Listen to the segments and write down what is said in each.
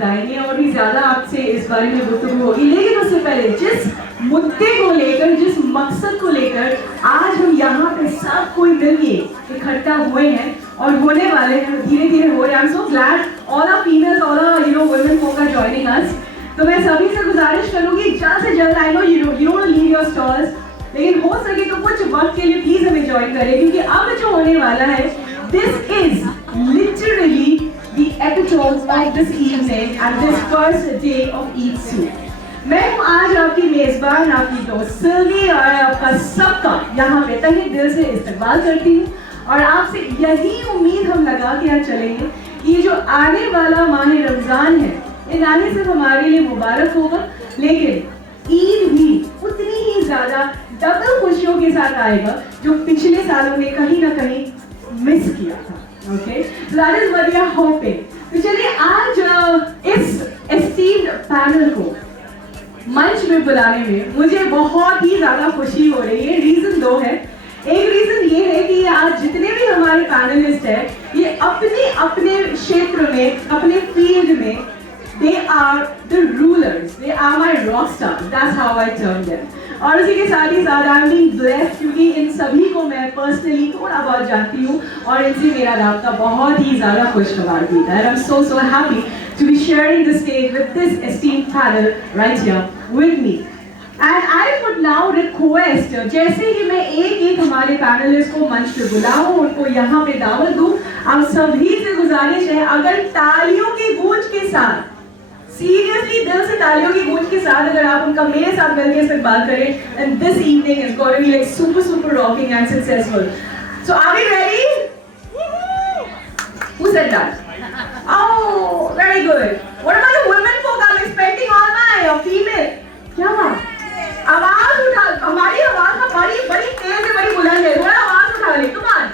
बताएंगे और भी ज़्यादा आपसे इस बारे में गुफ्तगू होगी, लेकिन उससे पहले जिस मुद्दे को लेकर, जिस मकसद को लेकर आज हम यहाँ पे सब कोई मिलके इकट्ठा हुए हैं और होने वाले हैं, धीरे धीरे हो रहे हैं। I am so glad all are females, all are women folk are joining us। तो मैं सभी से गुजारिश करूंगी जल्द से जल्द, I know you don't leave your stalls, लेकिन हो सके तो कुछ वक्त के लिए प्लीज हमें ज्वाइन करें, क्योंकि अब जो होने वाला है, this is literally the epitome of this evening and this first day of Eid suit. मैं हूँ आज आपकी मेजबान, आपकी दोस्त सिल्वी, और आपका सबका यहाँ पे तहे दिल से इस्तकबाल करती हूँ और आपसे यही उम्मीद हम लगा के आज चलेंगे कि ये जो आने वाला माह रमजान है, ये आने सिर्फ हमारे लिए मुबारक होगा, लेकिन ईद भी उतनी ही ज्यादा डबल खुशियों के साथ आएगा जो पिछले सालों में कहीं ना कहीं मिस किया था। Okay, that is what we are hoping. तो चलिए आज इस एस्टीम्ड पैनल को मंच में बुलाने में मुझे बहुत ही ज्यादा खुशी हो रही है। रीजन दो है। एक रीजन ये है कि आज जितने भी हमारे पैनलिस्ट हैं, ये अपने अपने क्षेत्र में, अपने फील्ड में, they are the rulers, they are my rock stars, that's how I term them। और उसी के साथ ही साथ I'm being blessed क्योंकि इन सभी को मैं पर्सनली थोड़ा बहुत जानती हूँ और इनसे मेरा राब्ता बहुत ही ज़्यादा खुशगवार भी था। And I'm so happy to be sharing the stage with this esteemed panel right here with me। And I would now request, जैसे ही मैं एक हमारे पैनलिस्ट को मंच पे बुलाऊं, उनको यहाँ पे दावत दूं, आप सभी से गुजारिश है अगर तालियों की गूंज के साथ, सीरियसली दिल से तालियों की गूंज के साथ अगर आप उनका मेरे साथ मिलकर इस्तकबाल करें, and this evening is going to be like super rocking and successful। So are we ready? Who said that? Oh, very good। What about the women folk? I'm expecting all my female। क्या बात? आवाज उठा, हमारी आवाज ना बड़ी तेज है, बड़ी बुलंद है, थोड़ा आवाज उठा ले, come on।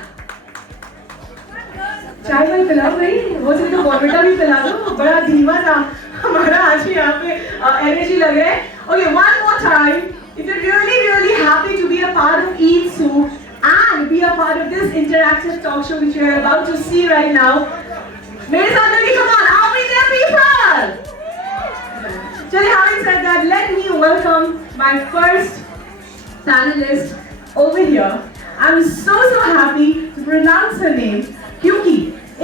चाय वाली पिलाओ भाई, वो सिर्फ तो बॉर्नविटा भी पिला दो, बड़ा धीमा था हमारा आज यहाँ पे एनर्जी लग रहा है। Okay, one more time, if you're really happy to be a part of Eid Souk and be a part of this interactive talk show which you're about to see right now, मेरे साथ मिलके come on, are we there people? चलिए, having said that, let me welcome my first panelist over here। I'm so happy to pronounce her name क्योंकि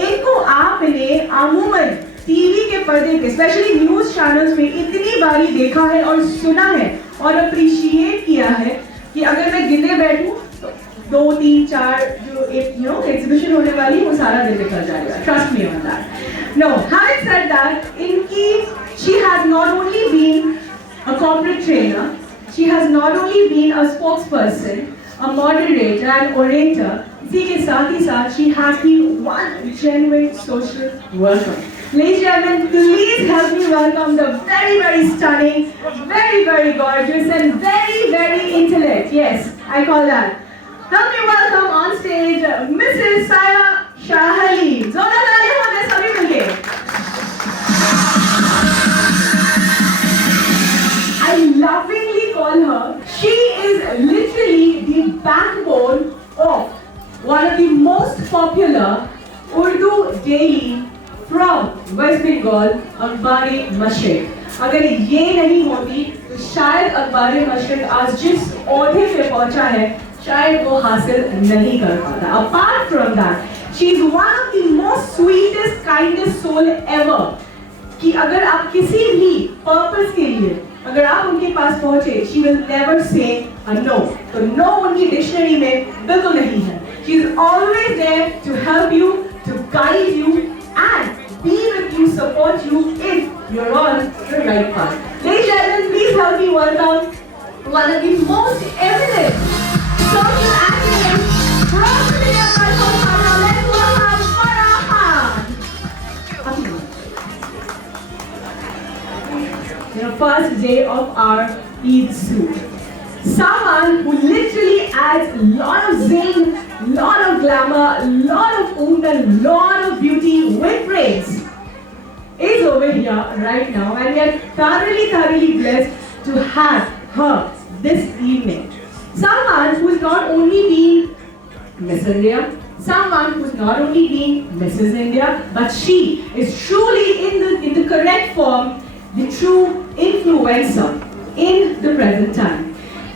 इनको आपने अमूमन TV के पर्दे पे, स्पेशली न्यूज चैनल्स में इतनी बारी देखा है और सुना है और अप्रिशिएट किया है कि अगर मैं गिने बैठूं तो 2, 3, 4 जो एक एग्जीबिशन होने वाली है वो सारा दिन निकल जाएगा। Trust me on that. No, having said that, इनकी she has not only been a corporate trainer, she has not only been a spokesperson, a moderator and orator, इसी के साथ ही साथ she has been one genuine social worker। Ladies and gentlemen, please help me welcome the very stunning, very gorgeous and very intellect, yes, I call that। Help me welcome on stage Mrs. Saira Shahali। जोरदार तालियां हो जाए सभी मिलके। I lovingly call her, she is literally the backbone of one of the most popular Urdu daily from West Bengal, अखबार-ए मशरिक। अगर ये नहीं होती तो शायद अखबार-ए मशरिक आज जिस ओहदे पे पहुंचा है शायद वो हासिल नहीं कर पाता। Apart from that, she is one of the most sweetest, kindest soul ever। कि अगर आप किसी भी पर्पस के लिए अगर आप उनके पास पहुंचे, she will never say a no। तो no उनकी डिक्शनरी में बिल्कुल नहीं है। She is always there to help you, to guide you and be with you, support you if you're on the right path। Ladies and gentlemen, please help me welcome one of the most eminent social activists from the Universal Camera। Let's welcome Farah Khan। The first day of our Eid Souk। Someone who literally adds a lot of zing, lot of glamour, lot of oomph and lot of beauty with brains is over here right now, and we are thoroughly blessed to have her this evening। Someone who is not only been Miss India, someone who's not only being Mrs. India, but she is truly in the correct form, the true influencer in the present time.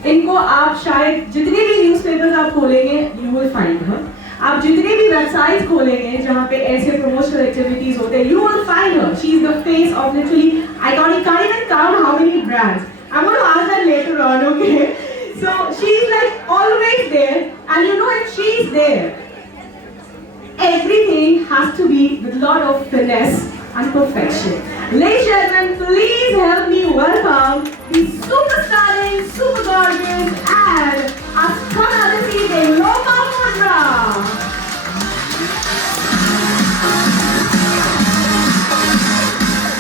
इनको आप शायद जितने भी newspapers आप खोलेंगे, you will find her. आप जितने भी वेबसाइट्स खोलेंगे जहाँ पे ऐसे promotional activities होते हैं, you will find her. She is the face of literally iconic. Can't even count how many brands. I'm going to ask that later on, okay? So she's like always there, and you know if she's there, everything has to be with a lot of finesse and perfection. Ladies and gentlemen, please help me welcome the super stunning, super gorgeous, and our stunner this evening, Lopa Mundra.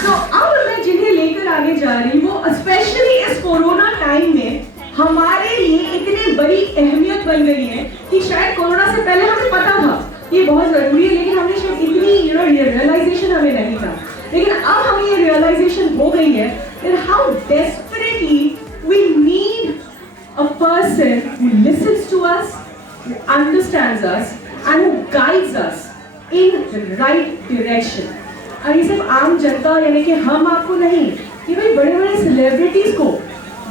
So अब मैं जिन्हें लेकर आगे जा रही हूँ, especially इस corona time में हमारे लिए इतनी बड़ी अहमियत बन गई है कि शायद कोरोना से पहले हमें पता था ये बहुत जरूरी है, लेकिन हमने शायद इतनी ये रियलाइजेशन हमें नहीं था, लेकिन अब हमें ये रियलाइजेशन हो गई है that how desperately we need a person who listens to us, who understands us, and who guides us in the right direction. और ये सिर्फ आम जनता यानी कि हम आपको नहीं, ये भाई बड़े बड़े सेलिब्रिटीज को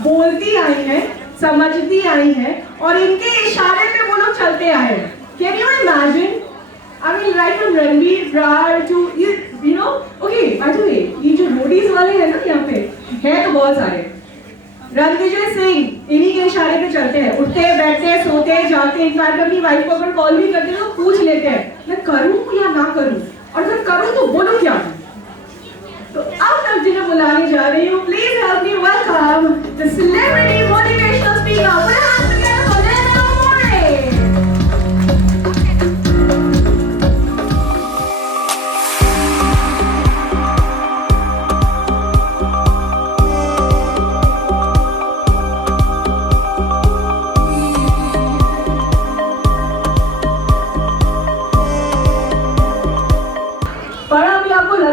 बोलती आई हैं, समझती आई हैं और इनके इशारे पे वो लोग चलते आए हैं. Can you imagine? I mean, right from Ranveer Brar to you know, okay, by the way, ये जो रोडीज वाले हैं ना यहाँ पे हैं तो बहुत सारे. रणविजय सिंह इन्हीं के इशारे पे चलते हैं, उठते बैठते सोते जागते, इनफैक्ट अपनी वाइफ को अगर कॉल भी करते हैं तो पूछ लेते हैं मैं करूँ या ना करूँ, और अगर करूँ तो बोलो क्या. तो अब तक जिन्हें बुलाने जा रही हूँ, please help me welcome the celebrity motivational speaker.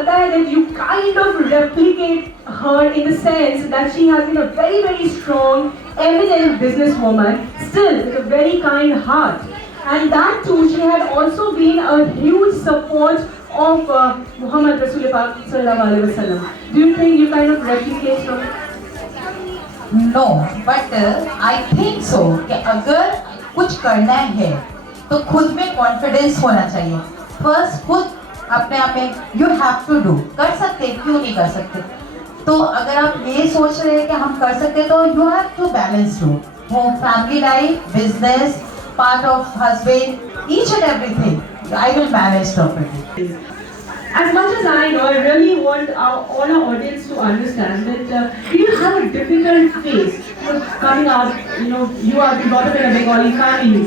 That you kind of replicate her in the sense that she has been a very, very strong, eminent businesswoman, still with a very kind heart. And that too, she had also been a huge support of Muhammad Rasul Pak Sallallahu Alaihi Wasallam. Do you think you kind of replicate her? No, but I think so कि अगर कुछ करना है तो खुद में confidence होना चाहिए. फर्स्ट खुद अपने आप में यू हैव टू डू, कर सकते, क्यों नहीं कर सकते. तो अगर आप ये सोच रहे हैं कि हम कर सकते तो you have to balance do home, family life, business, part of husband, each and everything I will manage properly. As much as I know, I really want all our audience to understand that you have a difficult phase coming out. You know, you are brought up in a Bengali family.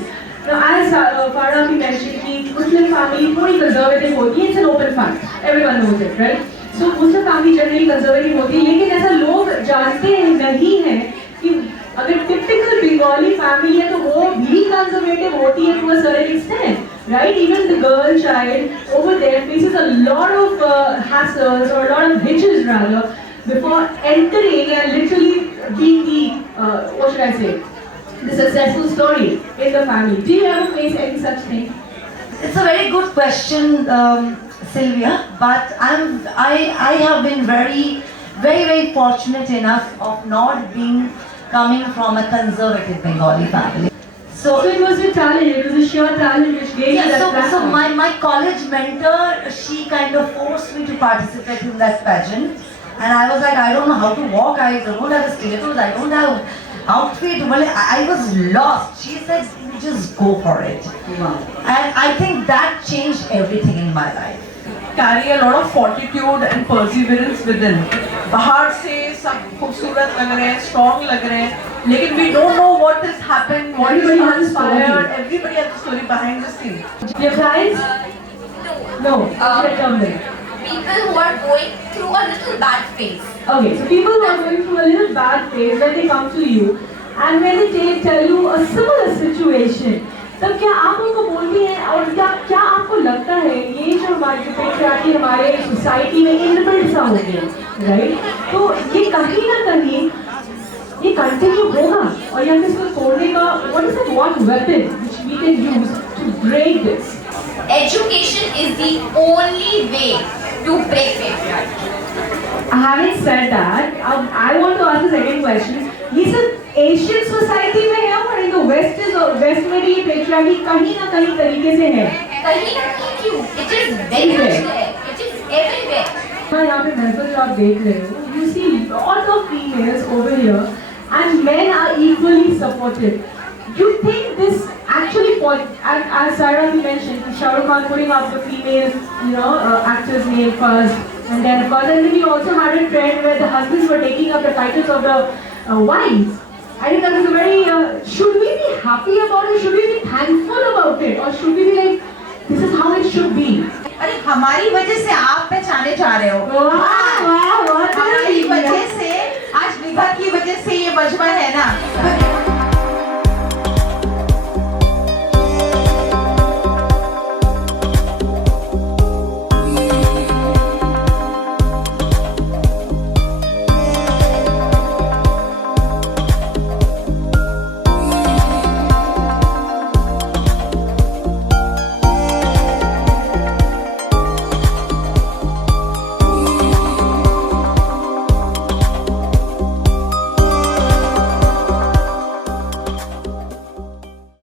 Now, as Farah mentioned, कि Muslim family थोड़ी conservative होती है. It's an open fact. Everyone knows it, right? So Muslim family generally conservative होती है, लेकिन ऐसा लोग जानते नहीं हैं कि अगर typical Bengali family है तो वो भी conservative होती है to a certain extent, right? Even the girl child over there faces a lot of hassles or a lot of hitches rather before entering and literally being the what should I say? The successful story in the family. Do you ever face any such thing? It's a very good question, Sylvia. But I have been very fortunate enough of not being coming from a conservative Bengali family. So it was your talent. It was a sheer talent which gave you that platform. So my college mentor, she kind of forced me to participate in that pageant, and I was like, I don't know how to walk. I don't have stilettos. I don't have outfit. Well, I was lost. She said, just go for it. Wow. And I think that changed everything in my life. Carry a lot of fortitude and perseverance within. बाहर से सब खूबसूरत लग रहे हैं, strong लग रहे हैं, लेकिन we don't know what has happened, what is inspired. Everybody has a story behind the scene. Your clients? No. People who are going through a little bad phase. Okay, so people who are going through a little bad phase, when they come to you and when they tell you a similar situation, तब क्या आप उनको बोलती हैं और क्या आपको लगता है ये जो हमारे जो पेट्रियार्की हमारे सोसाइटी में इनबिल्ट सा हो गया, राइट? तो ये कहीं ना कहीं ये कंटिन्यू होगा और या फिर इसको तोड़ने का what is it, what weapon which we can use to break this? Education is the only way to break patriarchy. Having said that, I want to ask the second question. ये सिर्फ Asian society में है और in the waste में भी ये patriarchy कहीं ना कहीं तरीके से है. कहीं ना कहीं क्यों? It is very much there. It is everywhere. यहाँ पे महफिल जो आप देख रहे हो, you see lot of females over here and men are equally supportive. You think this actually, as Sarah mentioned, Shah Rukh Khan putting up the female, actors' name first, and then then we also had a trend where the husbands were taking up the titles of the wives. I think that was a very. Should we be happy about it? Should we be thankful about it, or should we be like, this is how it should be? अरे हमारी वजह से आप पहचाने जा रहे हो. वाह वाह वाह. हमारी वजह से आज निगाह की वजह से ये मजमा है ना.